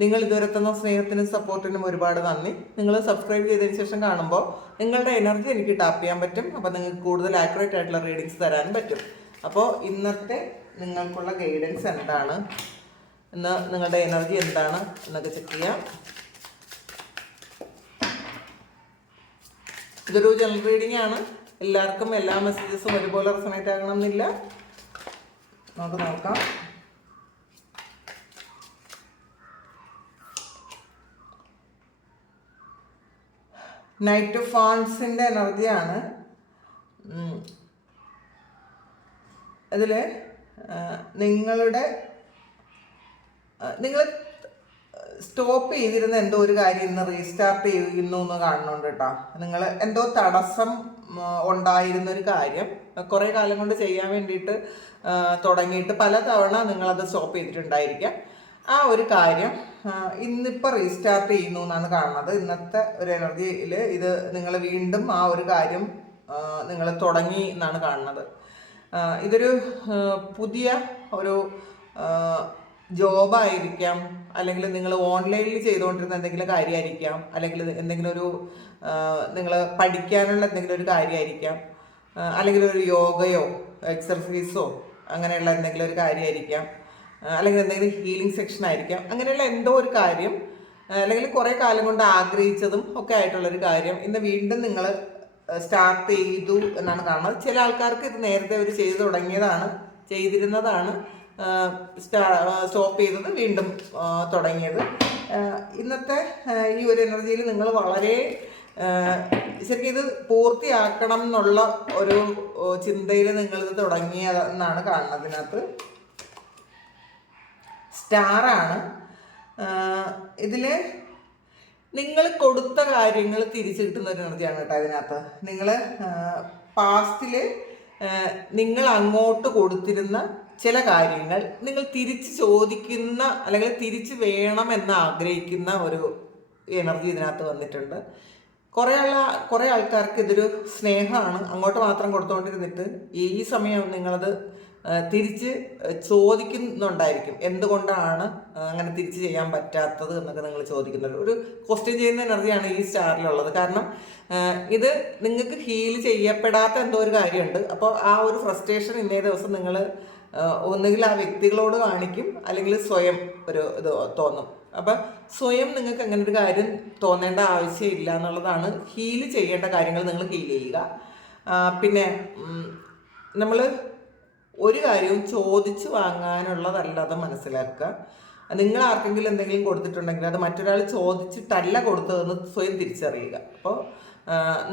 നിങ്ങൾ ഇതുവരെ തന്ന സ്നേഹത്തിനും സപ്പോർട്ടിനും ഒരുപാട് നന്ദി. നിങ്ങൾ സബ്സ്ക്രൈബ് ചെയ്തതിന് ശേഷം കാണുമ്പോൾ നിങ്ങളുടെ എനർജി എനിക്ക് ടാപ്പ് ചെയ്യാൻ പറ്റും. അപ്പോൾ നിങ്ങൾക്ക് കൂടുതൽ ആക്യുറേറ്റ് ആയിട്ടുള്ള റീഡിങ്സ് തരാൻ പറ്റും. അപ്പോൾ ഇന്നത്തെ നിങ്ങൾക്കുള്ള ഗൈഡൻസ് എന്താണ്? ഇന്ന് നിങ്ങളുടെ എനർജി എന്താണ് എന്നൊക്കെ ചെക്ക് ചെയ്യാം. ഇതൊരു ജനറൽ റീഡിംഗ് ആണ്. എല്ലാവർക്കും എല്ലാ മെസ്സേജസും ഒരുപോലെ റെസണേറ്റ് ആകണം എന്നില്ല നമുക്ക് നോക്കാം. നൈറ്റ് ഫാൺസിന്റെ എനർജിയാണ് അതിൽ നിങ്ങളുടെ നിങ്ങൾ സ്റ്റോപ്പ് ചെയ്തിരുന്ന എന്തോ ഒരു കാര്യം ഇന്ന് റീസ്റ്റാർട്ട് ചെയ്യുന്നു എന്ന് കാണുന്നുണ്ട് കേട്ടോ. നിങ്ങൾ എന്തോ തടസ്സം ഉണ്ടായിരുന്ന ഒരു കാര്യം. കുറേ കാലം കൊണ്ട് ചെയ്യാൻ വേണ്ടിയിട്ട് തുടങ്ങിയിട്ട് പല തവണ നിങ്ങളത് സ്റ്റോപ്പ് ചെയ്തിട്ടുണ്ടായിരിക്കാം. ആ ഒരു കാര്യം ഇന്നിപ്പോൾ റീസ്റ്റാർട്ട് ചെയ്യുന്നു എന്നാണ് കാണുന്നത്. ഇന്നത്തെ ഒരു എനർജിയിൽ ഇത് നിങ്ങൾ വീണ്ടും ആ ഒരു കാര്യം നിങ്ങൾ തുടങ്ങി എന്നാണ് കാണുന്നത്. ഇതൊരു പുതിയ ഒരു ജോബായിരിക്കാം. അല്ലെങ്കിൽ നിങ്ങൾ ഓൺലൈനിൽ ചെയ്തുകൊണ്ടിരുന്ന എന്തെങ്കിലും കാര്യമായിരിക്കാം അല്ലെങ്കിൽ എന്തെങ്കിലും ഒരു നിങ്ങൾ പഠിക്കാനുള്ള എന്തെങ്കിലും ഒരു കാര്യമായിരിക്കാം അല്ലെങ്കിൽ ഒരു യോഗയോ എക്സർസൈസോ അങ്ങനെയുള്ള എന്തെങ്കിലും ഒരു കാര്യമായിരിക്കാം അല്ലെങ്കിൽ എന്തെങ്കിലും ഹീലിംഗ് സെക്ഷൻ ആയിരിക്കാം. അങ്ങനെയുള്ള എന്തോ ഒരു കാര്യം അല്ലെങ്കിൽ കുറേ കാലം കൊണ്ട് ആഗ്രഹിച്ചതും ഒക്കെ ആയിട്ടുള്ള ഒരു കാര്യം ഇന്ന് വീണ്ടും നിങ്ങൾ സ്റ്റാർട്ട് ചെയ്തു എന്നാണ് കാണുന്നത്. ചില ആൾക്കാർക്ക് ഇത് നേരത്തെ അവർ ചെയ്തു തുടങ്ങിയതാണ് ചെയ്തിരുന്നതാണ് സ്റ്റോപ്പ് ചെയ്തത് വീണ്ടും തുടങ്ങിയത്. ഇന്നത്തെ ഈ ഒരു എനർജിയിൽ നിങ്ങൾ വളരെ ശരിക്കും ഇത് പൂർത്തിയാക്കണം എന്നുള്ള ഒരു ചിന്തയിൽ നിങ്ങളിത് തുടങ്ങിയതെന്നാണ് കാണുന്നത് ഇതിനകത്ത്. സ്റ്റാറാണ്. ഇതിൽ നിങ്ങൾ കൊടുത്ത കാര്യങ്ങൾ തിരിച്ചു കിട്ടുന്ന ഒരു എനർജിയാണ് കേട്ടോ അതിനകത്ത്. നിങ്ങൾ പാസ്റ്റിൽ നിങ്ങൾ അങ്ങോട്ട് കൊടുത്തിരുന്ന ചില കാര്യങ്ങൾ നിങ്ങൾ തിരിച്ച് ചോദിക്കുന്ന അല്ലെങ്കിൽ തിരിച്ച് വേണമെന്ന് ആഗ്രഹിക്കുന്ന ഒരു എനർജി ഇതിനകത്ത് വന്നിട്ടുണ്ട്. കുറേ ആൾ കുറേ ആൾക്കാർക്ക് ഇതൊരു സ്നേഹമാണ് അങ്ങോട്ട് മാത്രം കൊടുത്തുകൊണ്ടിരുന്നിട്ട് ഈ സമയം നിങ്ങളത് തിരിച്ച് ചോദിക്കുന്നുണ്ടായിരിക്കും. എന്തുകൊണ്ടാണ് അങ്ങനെ തിരിച്ച് ചെയ്യാൻ പറ്റാത്തത് എന്നൊക്കെ നിങ്ങൾ ചോദിക്കുന്നത് ഒരു ക്വസ്റ്റ്യൻ ചെയ്യുന്ന എനർജിയാണ് ഈ സ്റ്റാറിലുള്ളത്. കാരണം ഇത് നിങ്ങൾക്ക് ഹീൽ ചെയ്യപ്പെടാത്ത എന്തോ ഒരു കാര്യമുണ്ട്. അപ്പോൾ ആ ഒരു ഫ്രസ്ട്രേഷൻ ഇന്നേ ദിവസം നിങ്ങൾ ഒന്നുകിൽ ആ വ്യക്തികളോട് കാണിക്കും അല്ലെങ്കിൽ സ്വയം ഒരു ഇത് തോന്നും. അപ്പം സ്വയം നിങ്ങൾക്ക് അങ്ങനെ ഒരു കാര്യം തോന്നേണ്ട ആവശ്യമില്ല എന്നുള്ളതാണ്. ഹീൽ ചെയ്യേണ്ട കാര്യങ്ങൾ നിങ്ങൾ ഹീൽ ചെയ്യുക. പിന്നെ നമ്മൾ ഒരു കാര്യവും ചോദിച്ച് വാങ്ങാനുള്ളതല്ലാതെ മനസ്സിലാക്കുക. നിങ്ങൾ ആർക്കെങ്കിലും എന്തെങ്കിലും കൊടുത്തിട്ടുണ്ടെങ്കിൽ അത് മറ്റൊരാൾ ചോദിച്ചിട്ടല്ല കൊടുത്തതെന്ന് സ്വയം തിരിച്ചറിയുക. അപ്പോൾ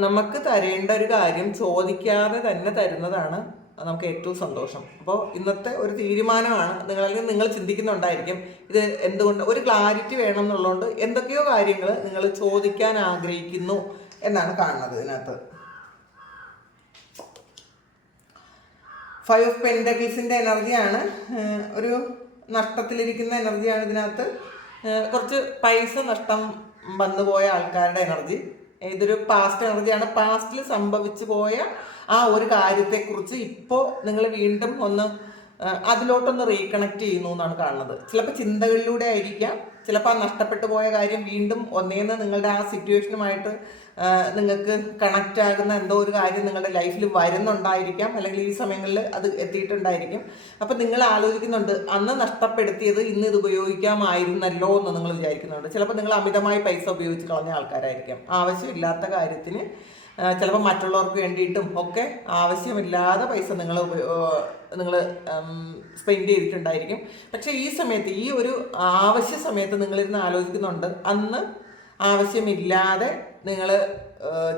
നമുക്ക് തരേണ്ട ഒരു കാര്യം ചോദിക്കാതെ തന്നെ തരുന്നതാണ് നമുക്ക് ഏറ്റവും സന്തോഷം. അപ്പോൾ ഇന്നത്തെ ഒരു തീരുമാനമാണ്. നിങ്ങൾ അല്ലെങ്കിൽ നിങ്ങൾ ചിന്തിക്കുന്നുണ്ടായിരിക്കും ഇത് എന്തുകൊണ്ട് ഒരു ക്ലാരിറ്റി വേണം എന്നുള്ളതുകൊണ്ട് എന്തൊക്കെയോ കാര്യങ്ങൾ നിങ്ങൾ ചോദിക്കാൻ ആഗ്രഹിക്കുന്നു എന്നാണ് കാണുന്നത് ഇതിനകത്ത്. ഫൈവ് ഓഫ് പെൻഡക്കിൾസിന്റെ എനർജിയാണ് ഒരു നഷ്ടത്തിലിരിക്കുന്ന എനർജിയാണ് ഇതിനകത്ത്. കുറച്ച് പൈസ നഷ്ടം വന്നു പോയ ആൾക്കാരുടെ എനർജി. ഇതൊരു പാസ്റ്റ് എനർജിയാണ് പാസ്റ്റിൽ സംഭവിച്ചു പോയ ആ ഒരു കാര്യത്തെക്കുറിച്ച് ഇപ്പോൾ നിങ്ങൾ വീണ്ടും ഒന്ന് അതിലോട്ടൊന്ന് റീകണക്ട് ചെയ്യുന്നു എന്നാണ് കാണുന്നത്. ചിലപ്പോൾ ചിന്തകളിലൂടെ ആയിരിക്കാം. ചിലപ്പോൾ ആ നഷ്ടപ്പെട്ടു പോയ കാര്യം വീണ്ടും ഒന്നേന്ന് നിങ്ങളുടെ ആ സിറ്റുവേഷനുമായിട്ട് നിങ്ങൾക്ക് കണക്റ്റ് ആകുന്ന എന്തോ ഒരു കാര്യം നിങ്ങളുടെ ലൈഫിൽ വരുന്നുണ്ടായിരിക്കാം. അല്ലെങ്കിൽ ഈ സമയങ്ങളിൽ അത് എത്തിയിട്ടുണ്ടായിരിക്കും. അപ്പം നിങ്ങൾ ആലോചിക്കുന്നുണ്ട് അന്ന് നഷ്ടപ്പെടുത്തിയത് ഇന്ന് ഇത് ഉപയോഗിക്കാമായിരുന്നല്ലോ എന്ന് നിങ്ങൾ വിചാരിക്കുന്നുണ്ട്. ചിലപ്പോൾ നിങ്ങൾ അമിതമായി പൈസ ഉപയോഗിച്ച് കളഞ്ഞ ആൾക്കാരായിരിക്കാം. ആവശ്യമില്ലാത്ത കാര്യത്തിന് ചിലപ്പോൾ മറ്റുള്ളവർക്ക് വേണ്ടിയിട്ടും ഒക്കെ ആവശ്യമില്ലാതെ പൈസ നിങ്ങൾ നിങ്ങൾ സ്പെൻഡ് ചെയ്തിട്ടുണ്ടായിരിക്കും. പക്ഷെ ഈ സമയത്ത് ഈ ഒരു ആവശ്യ സമയത്ത് നിങ്ങളിരുന്ന് ആലോചിക്കുന്നുണ്ട്. അന്ന് ആവശ്യമില്ലാതെ നിങ്ങൾ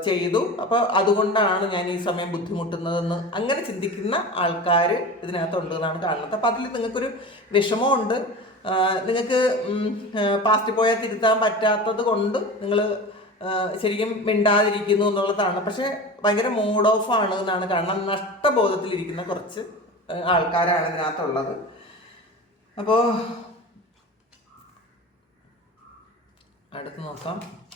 ചെയ്തു. അപ്പോൾ അതുകൊണ്ടാണ് ഞാൻ ഈ സമയം ബുദ്ധിമുട്ടുന്നതെന്ന് അങ്ങനെ ചിന്തിക്കുന്ന ആൾക്കാർ ഇതിനകത്തുണ്ട് എന്നാണ് കാണുന്നത്. അപ്പോൾ അതിൽ നിങ്ങൾക്കൊരു വിഷമമുണ്ട് നിങ്ങൾക്ക് പാസ്റ്റ് പോയാൽ തിരുത്താൻ പറ്റാത്തത് കൊണ്ട് നിങ്ങൾ ശരിക്കും മിണ്ടാതിരിക്കുന്നു എന്നുള്ളതാണ്. പക്ഷെ ഭയങ്കര മൂഡ് ഓഫ് ആണ് എന്നാണ് കാരണം നഷ്ടബോധത്തിലിരിക്കുന്ന കുറച്ച് ആൾക്കാരാണ് ഇതിനകത്തുള്ളത്. അപ്പോൾ അടുത്ത് നോക്കാം.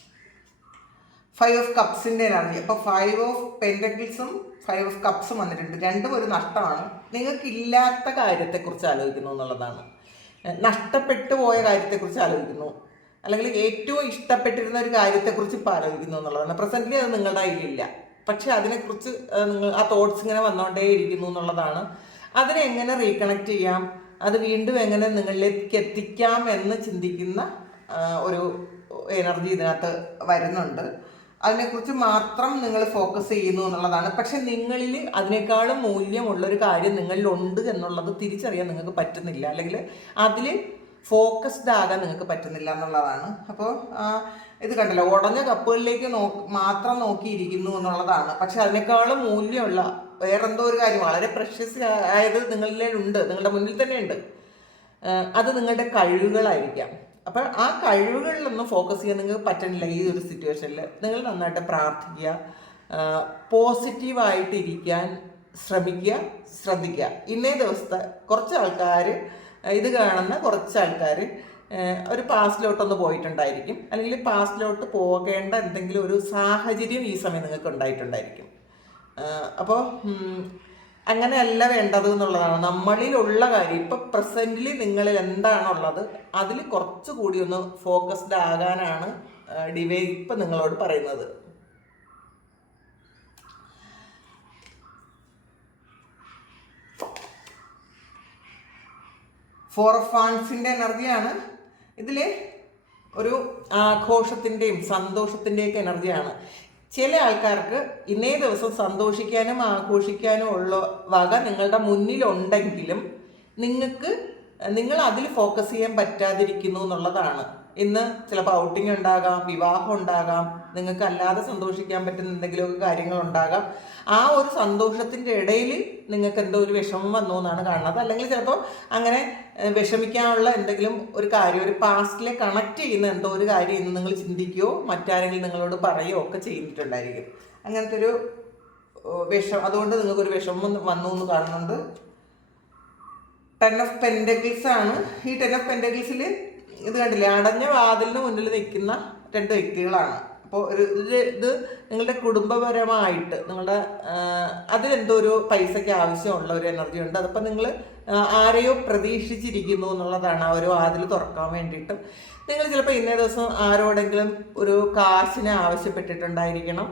ഫൈവ് ഓഫ് കപ്സിന്റെ എനർജി അപ്പോൾ ഫൈവ് ഓഫ് പെൻഡക്കിൾസും ഫൈവ് ഓഫ് കപ്സും വന്നിട്ടുണ്ട്. രണ്ടും ഒരു നഷ്ടമാണ്. നിങ്ങൾക്ക് ഇല്ലാത്ത കാര്യത്തെക്കുറിച്ച് ആലോചിക്കുന്നു എന്നുള്ളതാണ്. നഷ്ടപ്പെട്ടു പോയ കാര്യത്തെക്കുറിച്ച് ആലോചിക്കുന്നു. അല്ലെങ്കിൽ ഏറ്റവും ഇഷ്ടപ്പെട്ടിരുന്ന ഒരു കാര്യത്തെക്കുറിച്ച് ഇപ്പോൾ ആലോചിക്കുന്നു എന്നുള്ളതാണ്. പ്രസന്റ്ലി അത് നിങ്ങളുടെ കയ്യിലില്ല. പക്ഷെ അതിനെക്കുറിച്ച് നിങ്ങൾ ആ തോട്ട്സ് ഇങ്ങനെ വന്നുകൊണ്ടേ ഇരിക്കുന്നു എന്നുള്ളതാണ്. അതിനെ എങ്ങനെ റീകണക്ട് ചെയ്യാം? അത് വീണ്ടും എങ്ങനെ നിങ്ങളിലേക്ക് എത്തിക്കാം എന്ന് ചിന്തിക്കുന്ന ഒരു എനർജി ഇതിനകത്ത് വരുന്നുണ്ട്. അതിനെക്കുറിച്ച് മാത്രം നിങ്ങൾ ഫോക്കസ് ചെയ്യുന്നു എന്നുള്ളതാണ്. പക്ഷെ നിങ്ങളിൽ അതിനേക്കാളും മൂല്യമുള്ളൊരു കാര്യം നിങ്ങളിലുണ്ട് എന്നുള്ളത് തിരിച്ചറിയാൻ നിങ്ങൾക്ക് പറ്റുന്നില്ല. അല്ലെങ്കിൽ അതിൽ ഫോക്കസ്ഡ് ആകാൻ നിങ്ങൾക്ക് പറ്റുന്നില്ല എന്നുള്ളതാണ്. അപ്പോൾ ഇത് കണ്ടല്ലോ ഉടഞ്ഞ കപ്പുകളിലേക്ക് നോ മാത്രം നോക്കിയിരിക്കുന്നു എന്നുള്ളതാണ്. പക്ഷെ അതിനേക്കാളും മൂല്യമുള്ള വേറെന്തോ ഒരു കാര്യം വളരെ പ്രഷ്യസ് ആയത് നിങ്ങളിലെ ഉണ്ട് നിങ്ങളുടെ മുന്നിൽ തന്നെ ഉണ്ട്. അത് നിങ്ങളുടെ കഴിവുകളായിരിക്കാം. അപ്പോൾ ആ കഴിവുകളിലൊന്നും ഫോക്കസ് ചെയ്യാൻ നിങ്ങൾക്ക് പറ്റണില്ല ഈ ഒരു സിറ്റുവേഷനിൽ നിങ്ങൾ നന്നായിട്ട് പ്രാർത്ഥിക്കുക പോസിറ്റീവായിട്ടിരിക്കാൻ ശ്രമിക്കുക ശ്രദ്ധിക്കുക. ഇന്നേ ദിവസത്തെ കുറച്ച് ആൾക്കാർ ഇത് കാണുന്ന കുറച്ച് ആൾക്കാർ ഒരു പാസ്റ്റിലോട്ടൊന്ന് പോയിട്ടുണ്ടായിരിക്കും. അല്ലെങ്കിൽ പാസ്റ്റിലോട്ട് പോകേണ്ട എന്തെങ്കിലും ഒരു സാഹചര്യം ഈ സമയം നിങ്ങൾക്ക് ഉണ്ടായിട്ടുണ്ടായിരിക്കും. അപ്പോൾ അങ്ങനെയല്ല വേണ്ടത് എന്നുള്ളതാണ്. നമ്മളിലുള്ള കാര്യം ഇപ്പം പ്രസന്റിൽ നിങ്ങളിൽ എന്താണുള്ളത് അതിൽ കുറച്ചുകൂടി ഒന്ന് ഫോക്കസ്ഡ് ആകാനാണ് ഡിവൈ ഇപ്പം നിങ്ങളോട് പറയുന്നത്. ഫോർ ഓഫ് ഫാൻസിന്റെ എനർജിയാണ്. ഇതിൽ ഒരു ആഘോഷത്തിന്റെയും സന്തോഷത്തിന്റെയൊക്കെ എനർജിയാണ്. ചില ആൾക്കാർക്ക് ഇന്നേ ദിവസം സന്തോഷിക്കാനും ആഘോഷിക്കാനും ഉള്ള വക നിങ്ങളുടെ മുന്നിലുണ്ടെങ്കിലും നിങ്ങൾക്ക് നിങ്ങൾ അതിൽ ഫോക്കസ് ചെയ്യാൻ പറ്റാതിരിക്കുന്നു എന്നുള്ളതാണ്. ഇന്ന് ചിലപ്പോൾ ഔട്ടിംഗ് ഉണ്ടാകാം വിവാഹം ഉണ്ടാകാം നിങ്ങൾക്ക് അല്ലാതെ സന്തോഷിക്കാൻ പറ്റുന്ന എന്തെങ്കിലുമൊക്കെ കാര്യങ്ങൾ ഉണ്ടാകാം. ആ ഒരു സന്തോഷത്തിന്റെ ഇടയിൽ നിങ്ങൾക്ക് എന്തോ ഒരു വിഷമം വന്നു എന്നാണ് കാണുന്നത്. അല്ലെങ്കിൽ ചിലപ്പോൾ അങ്ങനെ വിഷമിക്കാനുള്ള എന്തെങ്കിലും ഒരു കാര്യം ഒരു പാസ്റ്റിലെ കണക്ട് ചെയ്യുന്ന എന്തോ ഒരു കാര്യം ഇന്ന് നിങ്ങൾ ചിന്തിക്കുകയോ മറ്റാരെങ്കിലും നിങ്ങളോട് പറയുകയോ ഒക്കെ ചെയ്തിട്ടുണ്ടായിരിക്കും. അങ്ങനത്തെ ഒരു വിഷം അതുകൊണ്ട് നിങ്ങൾക്കൊരു വിഷമം വന്നു എന്ന് കാണുന്നുണ്ട് ടെൻ ഓഫ് പെൻഡഗിൾസ് ആണ്. ഈ ടെൻ ഓഫ് പെൻഡക്കിൾസിൽ ഇത് കണ്ടില്ലേ? അടഞ്ഞ വാതിലിന് മുന്നിൽ നിൽക്കുന്ന രണ്ട് വ്യക്തികളാണ്. അപ്പോൾ ഒരു ഇത് നിങ്ങളുടെ കുടുംബപരമായിട്ട് നിങ്ങളുടെ അതിലെന്തോ ഒരു പൈസയ്ക്ക് ആവശ്യമുള്ള ഒരു എനർജി ഉണ്ട്. അതിപ്പോൾ നിങ്ങൾ ആരെയോ പ്രതീക്ഷിച്ചിരിക്കുന്നു എന്നുള്ളതാണ് ആ ഒരു വാതിൽ തുറക്കാൻ വേണ്ടിയിട്ട്. നിങ്ങൾ ചിലപ്പോൾ ഇന്നേ ദിവസം ആരോടെങ്കിലും ഒരു കാശിനെ ആവശ്യപ്പെട്ടിട്ടുണ്ടായിരിക്കണം.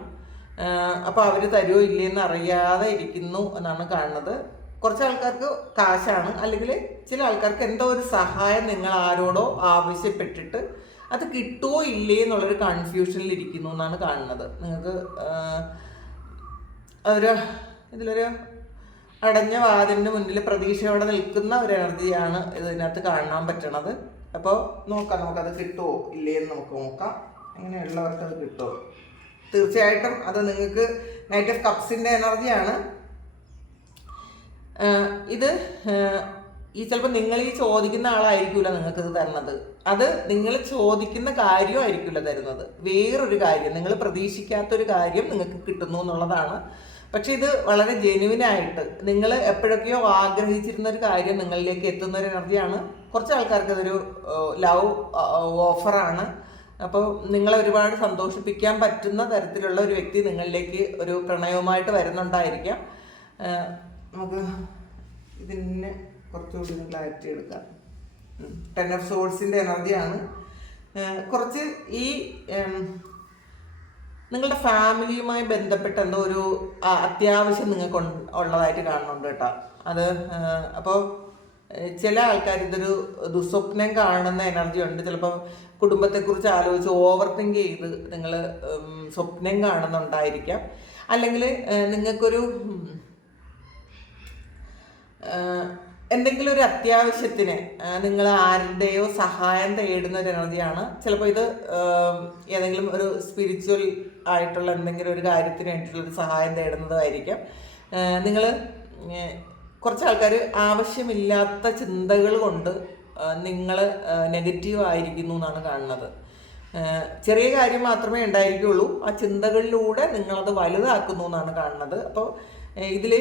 അപ്പോൾ അവർ തരുമോ ഇല്ലയെന്ന് അറിയാതെ ഇരിക്കുന്നു എന്നാണ് കാണുന്നത്. കുറച്ച് ആൾക്കാർക്ക് കാശാണ്. അല്ലെങ്കിൽ ചില ആൾക്കാർക്ക് എന്തോ ഒരു സഹായം നിങ്ങൾ ആരോടോ ആവശ്യപ്പെട്ടിട്ട് അത് കിട്ടുമോ ഇല്ലേ എന്നുള്ളൊരു കൺഫ്യൂഷനിൽ ഇരിക്കുന്നു എന്നാണ് കാണുന്നത്. നിങ്ങൾക്ക് ഒരു ഇതിലൊരു അടഞ്ഞ വാതിലിന് മുന്നിൽ പ്രതീക്ഷയോടെ നിൽക്കുന്ന ഒരു എനർജിയാണ് ഇതിനകത്ത് കാണാൻ പറ്റണത്. അപ്പോൾ നോക്കാം നമുക്കത് കിട്ടുമോ ഇല്ലേ എന്ന് നമുക്ക് നോക്കാം. അങ്ങനെയുള്ളവർക്ക് അത് കിട്ടുമോ തീർച്ചയായിട്ടും അത് നിങ്ങൾക്ക് നൈറ്റ് ഓഫ് കപ്സിന്റെ എനർജിയാണ്. ഇത് ഈ ചിലപ്പോൾ നിങ്ങൾ ഈ ചോദിക്കുന്ന ആളായിരിക്കില്ല നിങ്ങൾക്ക് ഇത് തരുന്നത് അത് നിങ്ങൾ ചോദിക്കുന്ന കാര്യമായിരിക്കില്ല തരുന്നത്. വേറൊരു കാര്യം നിങ്ങൾ പ്രതീക്ഷിക്കാത്തൊരു കാര്യം നിങ്ങൾക്ക് കിട്ടുന്നു എന്നുള്ളതാണ്. പക്ഷെ ഇത് വളരെ ജെന്യുവിനായിട്ട് നിങ്ങൾ എപ്പോഴൊക്കെയോ ആഗ്രഹിച്ചിരുന്ന ഒരു കാര്യം നിങ്ങളിലേക്ക് എത്തുന്ന ഒരു എനർജിയാണ് കുറച്ച് ആൾക്കാർക്ക് അതൊരു ലവ് ഓഫറാണ് അപ്പോൾ നിങ്ങളെ ഒരുപാട് സന്തോഷിപ്പിക്കാൻ പറ്റുന്ന തരത്തിലുള്ള ഒരു വ്യക്തി നിങ്ങളിലേക്ക് ഒരു പ്രണയവുമായിട്ട് വരുന്നുണ്ടായിരിക്കാം. നമുക്ക് ഇതിന് കുറച്ചുകൂടി ക്ലാരിറ്റി എടുക്കാം. ടെൻ ഓഫ് സോൾസിന്റെ എനർജിയാണ് കുറച്ച് ഈ നിങ്ങളുടെ ഫാമിലിയുമായി ബന്ധപ്പെട്ട എന്തോ ഒരു അത്യാവശ്യം നിങ്ങൾക്ക് ഉള്ളതായിട്ട് കാണുന്നുണ്ട് കേട്ടോ. അത് അപ്പോൾ ചില ആൾക്കാർ ഇതൊരു ദുസ്വപ്നം കാണുന്ന എനർജി ഉണ്ട്. ചിലപ്പോൾ കുടുംബത്തെക്കുറിച്ച് ആലോചിച്ച് ഓവർ തിങ്ക് ചെയ്ത് നിങ്ങൾ സ്വപ്നം കാണുന്നുണ്ടായിരിക്കാം. അല്ലെങ്കിൽ നിങ്ങൾക്കൊരു എന്തെങ്കിലും ഒരു അത്യാവശ്യത്തിന് നിങ്ങൾ ആരുടെയോ സഹായം തേടുന്ന ഒരു എനർജിയാണ്. ചിലപ്പോൾ ഇത് ഏതെങ്കിലും ഒരു സ്പിരിച്വൽ ആയിട്ടുള്ള എന്തെങ്കിലും ഒരു കാര്യത്തിന് വേണ്ടിയിട്ടുള്ള ഒരു സഹായം തേടുന്നതായിരിക്കാം. നിങ്ങൾ കുറച്ച് ആൾക്കാർ ആവശ്യമില്ലാത്ത ചിന്തകൾ കൊണ്ട് നിങ്ങൾ നെഗറ്റീവ് ആയിരിക്കുന്നു എന്നാണ് കാണുന്നത്. ചെറിയ കാര്യം മാത്രമേ ഉണ്ടായിരിക്കുള്ളൂ. ആ ചിന്തകളിലൂടെ നിങ്ങളത് വലുതാക്കുന്നു എന്നാണ് കാണുന്നത്. അപ്പോൾ ഇതിൽ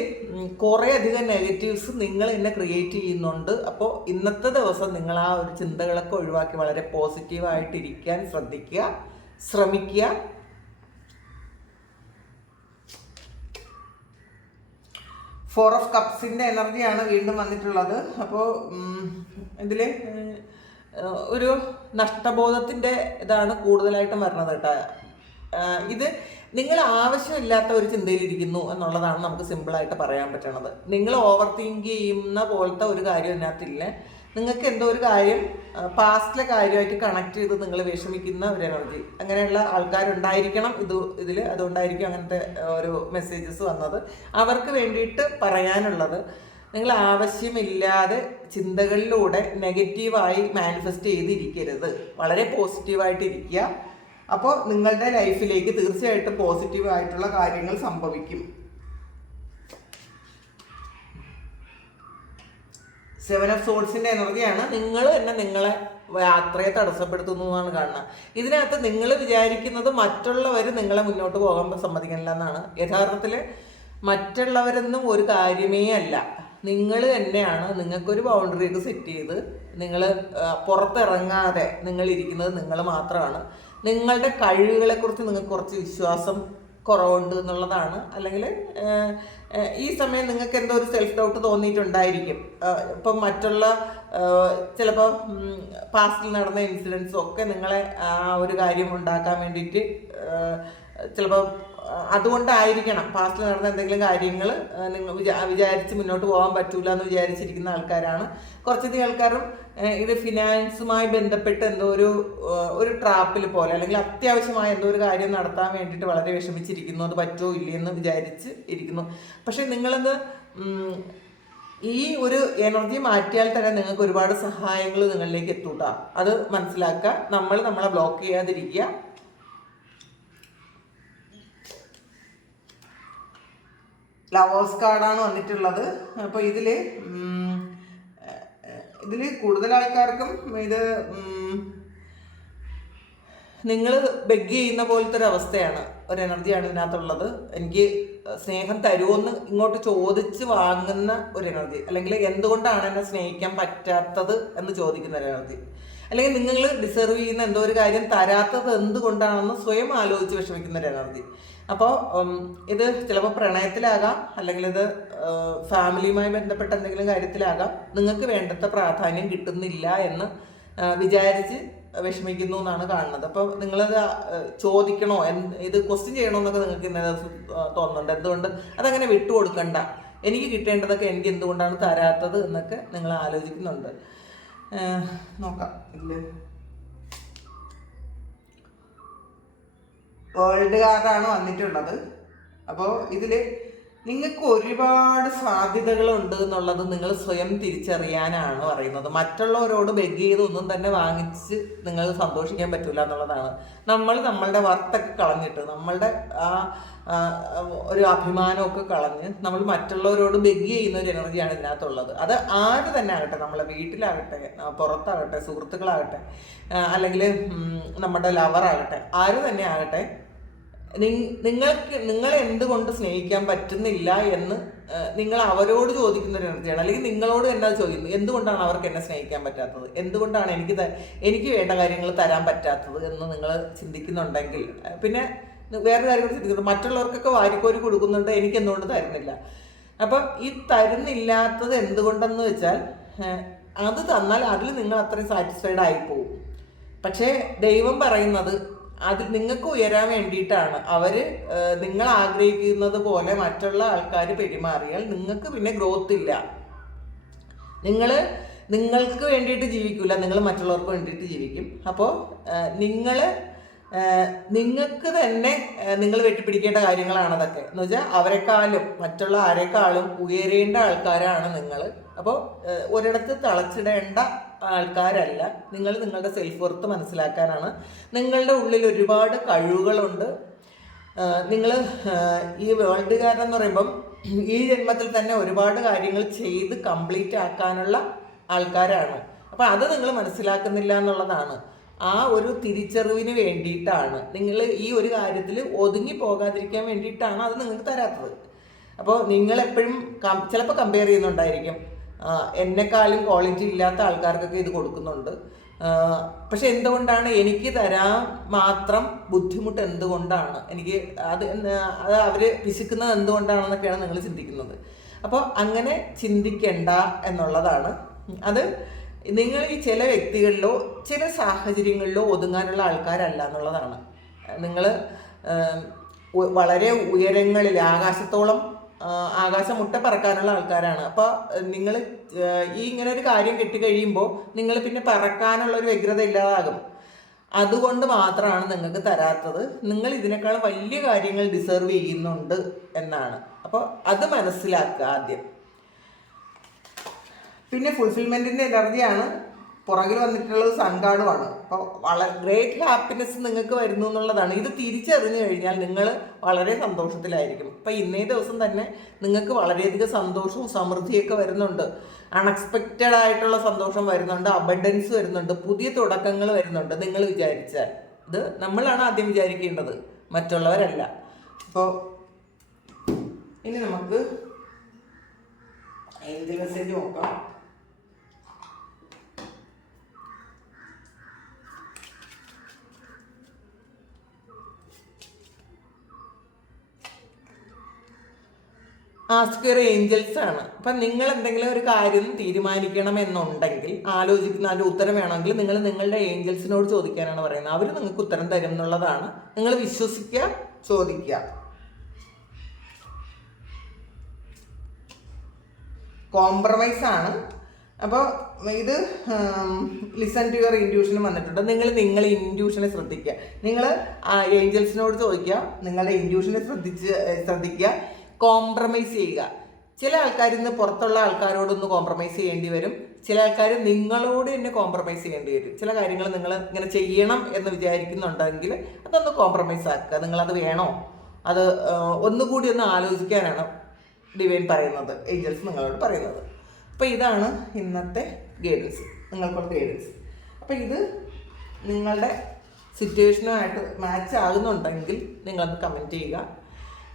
കുറേ അധികം നെഗറ്റീവ്സ് നിങ്ങൾ തന്നെ ക്രിയേറ്റ് ചെയ്യുന്നുണ്ട്. അപ്പോൾ ഇന്നത്തെ ദിവസം നിങ്ങൾ ആ ഒരു ചിന്തകളൊക്കെ ഒഴിവാക്കി വളരെ പോസിറ്റീവായിട്ടിരിക്കാൻ ശ്രദ്ധിക്കുക ശ്രമിക്കുക. ഫോർ ഓഫ് കപ്സിന്റെ എനർജിയാണ് വീണ്ടും വന്നിട്ടുള്ളത്. അപ്പോൾ ഇതിൽ ഒരു നഷ്ടബോധത്തിന്റെ ഇതാണ് കൂടുതലായിട്ടും വരണത് കേട്ടോ. ഇത് നിങ്ങൾ ആവശ്യമില്ലാത്ത ഒരു ചിന്തയിലിരിക്കുന്നു എന്നുള്ളതാണ് നമുക്ക് സിമ്പിളായിട്ട് പറയാൻ പറ്റണത്. നിങ്ങൾ ഓവർ തിങ്ക് ചെയ്യുന്ന പോലത്തെ ഒരു കാര്യം ഇതിനകത്തില്ല നിങ്ങൾക്ക് എന്തോ ഒരു കാര്യം പാസ്റ്റിലെ കാര്യമായിട്ട് കണക്ട് ചെയ്ത് നിങ്ങൾ വിഷമിക്കുന്ന ഒരു എനർജി അങ്ങനെയുള്ള ആൾക്കാരുണ്ടായിരിക്കണം ഇത് ഇതിൽ. അതുകൊണ്ടായിരിക്കും അങ്ങനത്തെ ഒരു മെസ്സേജസ് വന്നത്. അവർക്ക് വേണ്ടിയിട്ട് പറയാനുള്ളത് നിങ്ങൾ ആവശ്യമില്ലാതെ ചിന്തകളിലൂടെ നെഗറ്റീവായി മാനിഫെസ്റ്റ് ചെയ്തിരിക്കരുത്. വളരെ പോസിറ്റീവായിട്ട് ഇരിക്കുക അപ്പോൾ നിങ്ങളുടെ ലൈഫിലേക്ക് തീർച്ചയായിട്ടും പോസിറ്റീവ് ആയിട്ടുള്ള കാര്യങ്ങൾ സംഭവിക്കും. സെവൻ ഓഫ് സോൾസിന്റെ എനർജിയാണ് നിങ്ങൾ തന്നെ നിങ്ങളെ യാത്രയെ തടസ്സപ്പെടുത്തുന്നു എന്നാണ് കാണുന്നത് ഇതിനകത്ത് നിങ്ങൾ വിചാരിക്കുന്നത് മറ്റുള്ളവർ നിങ്ങളെ മുന്നോട്ട് പോകാൻ സമ്മതിക്കണില്ല എന്നാണ്. യഥാർത്ഥത്തിൽ മറ്റുള്ളവരൊന്നും ഒരു കാര്യമേ അല്ല. നിങ്ങൾ തന്നെയാണ് നിങ്ങൾക്കൊരു ബൗണ്ടറി ഒക്കെ സെറ്റ് ചെയ്ത് നിങ്ങൾ പുറത്തിറങ്ങാതെ നിങ്ങൾ ഇരിക്കുന്നത് നിങ്ങൾ മാത്രമാണ്. നിങ്ങളുടെ കഴിവുകളെ കുറിച്ച് നിങ്ങൾക്ക് കുറച്ച് വിശ്വാസം കുറവുണ്ട് എന്നുള്ളതാണ്. അല്ലെങ്കിൽ ഈ സമയം നിങ്ങൾക്ക് എന്തോ ഒരു സെൽഫ് ഡൗട്ട് തോന്നിയിട്ടുണ്ടായിരിക്കും ഇപ്പം മറ്റുള്ള ചിലപ്പോൾ പാസ്റ്റിൽ നടന്ന ഇൻസിഡൻസും ഒക്കെ നിങ്ങളെ ആ ഒരു കാര്യം ഉണ്ടാക്കാൻ വേണ്ടിയിട്ട് ചിലപ്പോൾ അതുകൊണ്ടായിരിക്കണം പാസ്റ്റിൽ നടന്ന എന്തെങ്കിലും കാര്യങ്ങൾ നിങ്ങൾ വിചാ വിചാരിച്ച് മുന്നോട്ട് പോകാൻ പറ്റൂല എന്ന് വിചാരിച്ചിരിക്കുന്ന ആൾക്കാരാണ്. കുറച്ചധികം ആൾക്കാരും ഇത് ഫിനാൻസുമായി ബന്ധപ്പെട്ട് എന്തോ ഒരു ഒരു ട്രാപ്പിൽ പോലെ അല്ലെങ്കിൽ അത്യാവശ്യമായ എന്തോ ഒരു കാര്യം നടത്താൻ വേണ്ടിയിട്ട് വളരെ വിഷമിച്ചിരിക്കുന്നു. അത് പറ്റുമോ ഇല്ലയെന്ന് വിചാരിച്ച് ഇരിക്കുന്നു. പക്ഷെ നിങ്ങളത് ഈ ഒരു എനർജി മാറ്റിയാൽ തന്നെ നിങ്ങൾക്ക് ഒരുപാട് സഹായങ്ങൾ നിങ്ങളിലേക്ക് എത്തൂട്ടാ അത് മനസ്സിലാക്കുക. നമ്മൾ നമ്മളെ ബ്ലോക്ക് ചെയ്യാതിരിക്കുക. ലവേഴ്സ് കാർഡാണ് വന്നിട്ടുള്ളത്. അപ്പോൾ ഇതിൽ ഇതിൽ കൂടുതൽ ആൾക്കാർക്കും ഇത് നിങ്ങൾ ബെഗ് ചെയ്യുന്ന പോലത്തെ ഒരു അവസ്ഥയാണ്. ഒരു എനർജിയാണ് ഇതിനകത്തുള്ളത്. എനിക്ക് സ്നേഹം തരുമോന്ന് ഇങ്ങോട്ട് ചോദിച്ച് വാങ്ങുന്ന ഒരു എനർജി അല്ലെങ്കിൽ എന്തുകൊണ്ടാണ് എന്നെ സ്നേഹിക്കാൻ പറ്റാത്തത് എന്ന് ചോദിക്കുന്ന ഒരു എനർജി അല്ലെങ്കിൽ നിങ്ങൾ ഡിസർവ് ചെയ്യുന്ന എന്തോ ഒരു കാര്യം തരാത്തത് എന്തുകൊണ്ടാണെന്ന് സ്വയം ആലോചിച്ച് വിഷമിക്കുന്ന ഒരു എനർജി അപ്പോൾ ഇത് ചിലപ്പോൾ പ്രണയത്തിലാകാം അല്ലെങ്കിൽ ഇത് ഫാമിലിയുമായി ബന്ധപ്പെട്ട എന്തെങ്കിലും കാര്യത്തിലാകാം. നിങ്ങൾക്ക് വേണ്ടത്ര പ്രാധാന്യം കിട്ടുന്നില്ല എന്ന് വിചാരിച്ച് വിഷമിക്കുന്നു എന്നാണ് കാണുന്നത്. അപ്പോൾ നിങ്ങളത് ചോദിക്കണോ? ഇത് ക്വസ്റ്റ്യൻ ചെയ്യണോ എന്നൊക്കെ നിങ്ങൾക്ക് ഇന്നേ ദിവസം തോന്നുന്നുണ്ട്. എന്തുകൊണ്ട്? അതങ്ങനെ വിട്ടുകൊടുക്കണ്ട. എനിക്ക് കിട്ടേണ്ടതൊക്കെ എനിക്ക് എന്തുകൊണ്ടാണ് തരാത്തത് എന്നൊക്കെ നിങ്ങൾ ആലോചിക്കുന്നുണ്ട്. നോക്കാം. ഇല്ല വേൾഡ് കാർഡാണ് വന്നിട്ടുള്ളത്. അപ്പോൾ ഇതിൽ നിങ്ങൾക്ക് ഒരുപാട് സാധ്യതകളുണ്ട് എന്നുള്ളത് നിങ്ങൾ സ്വയം തിരിച്ചറിയാനാണ് പറയുന്നത്. മറ്റുള്ളവരോട് ബെഗ് ചെയ്ത് ഒന്നും തന്നെ വാങ്ങിച്ച് നിങ്ങൾ സന്തോഷിക്കാൻ പറ്റില്ല എന്നുള്ളതാണ്. നമ്മൾ നമ്മളുടെ വർത്തൊക്കെ കളഞ്ഞിട്ട് നമ്മളുടെ ആ ഒരു അഭിമാനമൊക്കെ കളഞ്ഞ് നമ്മൾ മറ്റുള്ളവരോട് ബെഗ് ചെയ്യുന്ന ഒരു എനർജിയാണ് ഇതിനകത്തുള്ളത്. അത് ആര് തന്നെ ആകട്ടെ നമ്മളെ വീട്ടിലാകട്ടെ പുറത്താകട്ടെ സുഹൃത്തുക്കളാകട്ടെ അല്ലെങ്കിൽ നമ്മുടെ ലവറാകട്ടെ ആര് തന്നെ ആകട്ടെ നിങ്ങൾക്ക് നിങ്ങളെ എന്തുകൊണ്ട് സ്നേഹിക്കാൻ പറ്റുന്നില്ല എന്ന് നിങ്ങൾ അവരോട് ചോദിക്കുന്ന ഒരു എനർജിയാണ്. അല്ലെങ്കിൽ നിങ്ങളോട് എന്നാ ചോദിക്കുന്നത് എന്തുകൊണ്ടാണ് അവർക്ക് എന്നെ സ്നേഹിക്കാൻ പറ്റാത്തത്? എന്തുകൊണ്ടാണ് എനിക്ക് എനിക്ക് വേണ്ട കാര്യങ്ങൾ തരാൻ പറ്റാത്തത് എന്ന് നിങ്ങൾ ചിന്തിക്കുന്നുണ്ടെങ്കിൽ പിന്നെ വേറെ കാര്യം കൂടി മറ്റുള്ളവർക്കൊക്കെ വാരിക്കോരി കൊടുക്കുന്നുണ്ട് എനിക്ക് എന്തുകൊണ്ട് തരുന്നില്ല? അപ്പം ഈ തരുന്നില്ലാത്തത് എന്തുകൊണ്ടെന്ന് വെച്ചാൽ അത് തന്നാൽ അതിൽ നിങ്ങൾ അത്രയും സാറ്റിസ്ഫൈഡ് ആയി പോകും പക്ഷേ ദൈവം പറയുന്നത് അതിൽ നിങ്ങൾക്ക് ഉയരാൻ വേണ്ടിയിട്ടാണ്. അവർ നിങ്ങൾ ആഗ്രഹിക്കുന്നത് പോലെ മറ്റുള്ള ആൾക്കാർ പെരുമാറിയാൽ നിങ്ങൾക്ക് പിന്നെ ഗ്രോത്ത് ഇല്ല. നിങ്ങൾ നിങ്ങൾക്ക് വേണ്ടിയിട്ട് ജീവിക്കില്ല നിങ്ങൾ മറ്റുള്ളവർക്ക് വേണ്ടിയിട്ട് ജീവിക്കും. അപ്പോൾ നിങ്ങൾ നിങ്ങൾക്ക് തന്നെ നിങ്ങൾ വെട്ടിപ്പിടിക്കേണ്ട കാര്യങ്ങളാണ് അതൊക്കെ. എന്ന് വെച്ചാൽ അവരെക്കാളും മറ്റുള്ള ആരെക്കാളും ഉയരേണ്ട ആൾക്കാരാണ് നിങ്ങൾ അപ്പോൾ ഒരിടത്ത് തളച്ചിടേണ്ട ആൾക്കാരല്ല. നിങ്ങൾ നിങ്ങളുടെ സെൽഫ് വർത്ത് മനസ്സിലാക്കാനാണ്. നിങ്ങളുടെ ഉള്ളിൽ ഒരുപാട് കഴിവുകളുണ്ട്. നിങ്ങൾ ഈ വേൾഡ് കാരണം എന്ന് പറയുമ്പം ഈ ജന്മത്തിൽ തന്നെ ഒരുപാട് കാര്യങ്ങൾ ചെയ്ത് കംപ്ലീറ്റ് ആക്കാനുള്ള ആൾക്കാരാണ്. അപ്പം അത് നിങ്ങൾ മനസ്സിലാക്കുന്നില്ല എന്നുള്ളതാണ്. ആ ഒരു തിരിച്ചറിവിന് വേണ്ടിയിട്ടാണ്. നിങ്ങൾ ഈ ഒരു കാര്യത്തിൽ ഒതുങ്ങി പോകാതിരിക്കാൻ വേണ്ടിയിട്ടാണ് അത് നിങ്ങൾക്ക് തരാത്തത്. അപ്പോൾ നിങ്ങളെപ്പോഴും ചിലപ്പോൾ കമ്പയർ ചെയ്യുന്നുണ്ടായിരിക്കും. എന്നെക്കാളും ക്വാളിറ്റി ഇല്ലാത്ത ആൾക്കാർക്കൊക്കെ ഇത് കൊടുക്കുന്നുണ്ട്. പക്ഷെ എന്തുകൊണ്ടാണ് എനിക്ക് തരാൻ മാത്രം ബുദ്ധിമുട്ട് എന്തുകൊണ്ടാണ്? എനിക്ക് അത് അത് അവർ പിശുക്കുന്നത് എന്തുകൊണ്ടാണെന്നൊക്കെയാണ് നിങ്ങൾ ചിന്തിക്കുന്നത്. അപ്പോൾ അങ്ങനെ ചിന്തിക്കേണ്ട എന്നുള്ളതാണ്. അത് നിങ്ങൾ ഈ ചില വ്യക്തികളിലോ ചില സാഹചര്യങ്ങളിലോ ഒതുങ്ങാനുള്ള ആൾക്കാരല്ല എന്നുള്ളതാണ്. നിങ്ങൾ വളരെ ഉയരങ്ങളിൽ ആകാശത്തോളം ആകാശം മുട്ട പറക്കാനുള്ള ആൾക്കാരാണ്. അപ്പോൾ നിങ്ങൾ ഈ ഇങ്ങനെ ഒരു കാര്യം കിട്ടിക്കഴിയുമ്പോൾ നിങ്ങൾ പിന്നെ പറക്കാനുള്ള ഒരു വ്യഗ്രത ഇല്ലാതാകും അതുകൊണ്ട് മാത്രമാണ് നിങ്ങൾക്ക് തരാത്തത്. നിങ്ങൾ ഇതിനേക്കാൾ വലിയ കാര്യങ്ങൾ ഡിസേർവ് ചെയ്യുന്നുണ്ട് എന്നാണ്. അപ്പോൾ അത് മനസ്സിലാക്കുക ആദ്യം. പിന്നെ ഫുൾഫിൽമെന്റിന്റെ എനർജിയാണ് പുറകിൽ വന്നിട്ടുള്ളത് സങ്കാടുമാണ് അപ്പോൾ വളരെ ഗ്രേറ്റ് ഹാപ്പിനെസ് നിങ്ങൾക്ക് വരുന്നു എന്നുള്ളതാണ്. ഇത് തിരിച്ചറിഞ്ഞു കഴിഞ്ഞാൽ നിങ്ങൾ വളരെ സന്തോഷത്തിലായിരിക്കും. അപ്പോൾ ഇന്നേ ദിവസം തന്നെ നിങ്ങൾക്ക് വളരെയധികം സന്തോഷവും സമൃദ്ധിയൊക്കെ വരുന്നുണ്ട്. അൺഎക്സ്പെക്റ്റഡ് ആയിട്ടുള്ള സന്തോഷം വരുന്നുണ്ട് അബണ്ടൻസ് വരുന്നുണ്ട് പുതിയ തുടക്കങ്ങൾ വരുന്നുണ്ട് നിങ്ങൾ വിചാരിച്ചാൽ. ഇത് നമ്മളാണ് ആദ്യം വിചാരിക്കേണ്ടത് മറ്റുള്ളവരല്ല. അപ്പോൾ ഇനി നമുക്ക് ഏഞ്ചൽ മെസ്സേജ് നോക്കാം. ആസ്ക്വയർ ഏഞ്ചൽസ് ആണ്. അപ്പം നിങ്ങൾ എന്തെങ്കിലും ഒരു കാര്യം തീരുമാനിക്കണം എന്നുണ്ടെങ്കിൽ ആലോചിക്കുന്ന അതിന്റെ ഉത്തരം വേണമെങ്കിൽ നിങ്ങൾ നിങ്ങളുടെ ഏഞ്ചൽസിനോട് ചോദിക്കാനാണ് പറയുന്നത്. അവർ നിങ്ങൾക്ക് ഉത്തരം തരും എന്നുള്ളതാണ്. നിങ്ങൾ വിശ്വസിക്കുക ചോദിക്കുക. കോംപ്രമൈസ് ആണ്. അപ്പോൾ ഇത് ലിസൺ ടു യുവർ ഇൻഡ്യൂഷൻ വന്നിട്ടുണ്ട്. നിങ്ങൾ നിങ്ങളെ ഇൻഡ്യൂഷനെ ശ്രദ്ധിക്കുക. നിങ്ങൾ ഏഞ്ചൽസിനോട് ചോദിക്കുക. നിങ്ങളുടെ ഇൻഡ്യൂഷനെ ശ്രദ്ധിച്ച് ശ്രദ്ധിക്കുക. കോംപ്രമൈസ് ചെയ്യുക. ചില ആൾക്കാർ ഇന്ന് പുറത്തുള്ള ആൾക്കാരോടൊന്ന് കോംപ്രമൈസ് ചെയ്യേണ്ടി വരും. ചില ആൾക്കാർ നിങ്ങളോട് തന്നെ കോംപ്രമൈസ് ചെയ്യേണ്ടി വരും. ചില കാര്യങ്ങൾ നിങ്ങൾ ഇങ്ങനെ ചെയ്യണം എന്ന് വിചാരിക്കുന്നുണ്ടെങ്കിൽ അതൊന്ന് കോംപ്രമൈസ് ആക്കുക. നിങ്ങളത് വേണോ? അത് ഒന്നുകൂടി ഒന്ന് ആലോചിക്കാനാണ് ഡിവൈൻ പറയുന്നത്. ഏഞ്ചൽസ് നിങ്ങളോട് പറയുന്നത്. അപ്പോൾ ഇതാണ് ഇന്നത്തെ ഗൈഡൻസ് നിങ്ങൾക്കുള്ള ഗൈഡൻസ് അപ്പോൾ ഇത് നിങ്ങളുടെ സിറ്റുവേഷനുമായിട്ട് മാച്ച് ആകുന്നുണ്ടെങ്കിൽ നിങ്ങളത് കമന്റ് ചെയ്യുക.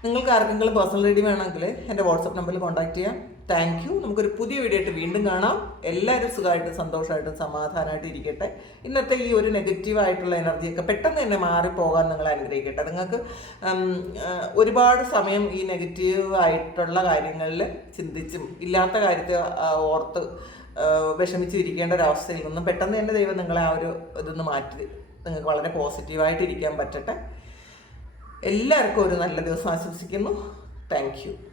നിങ്ങൾക്ക് ആർക്കെങ്കിലും പേഴ്സണൽ റീഡിങ് വേണമെങ്കിൽ എന്റെ വാട്സപ്പ് നമ്പറിൽ കോൺടാക്ട് ചെയ്യാം. താങ്ക് യു നമുക്കൊരു പുതിയ വീഡിയോ ആയിട്ട് വീണ്ടും കാണാം. എല്ലാവരും സുഖമായിട്ടും സന്തോഷമായിട്ടും സമാധാനമായിട്ട് ഇരിക്കട്ടെ. ഇന്നത്തെ ഈ ഒരു നെഗറ്റീവ് ആയിട്ടുള്ള എനർജിയൊക്കെ പെട്ടെന്ന് തന്നെ മാറിപ്പോകാൻ നിങ്ങൾ അനുഗ്രഹിക്കട്ടെ. നിങ്ങൾക്ക് ഒരുപാട് സമയം ഈ നെഗറ്റീവ് ആയിട്ടുള്ള കാര്യങ്ങളിൽ ചിന്തിച്ചും ഇല്ലാത്ത കാര്യത്തെ ഓർത്ത് വിഷമിച്ച് വിഷമിച്ചിരിക്കേണ്ട ഒരവസ്ഥയിൽ നിന്നും പെട്ടെന്ന് തന്നെ ദൈവം നിങ്ങളെ ആ ഒരു ഇതൊന്ന് മാറ്റി നിങ്ങൾക്ക് വളരെ പോസിറ്റീവായിട്ട് ഇരിക്കാൻ പറ്റട്ടെ. എല്ലാവർക്കും ഒരു നല്ല ദിവസം ആശംസിക്കുന്നു. താങ്ക്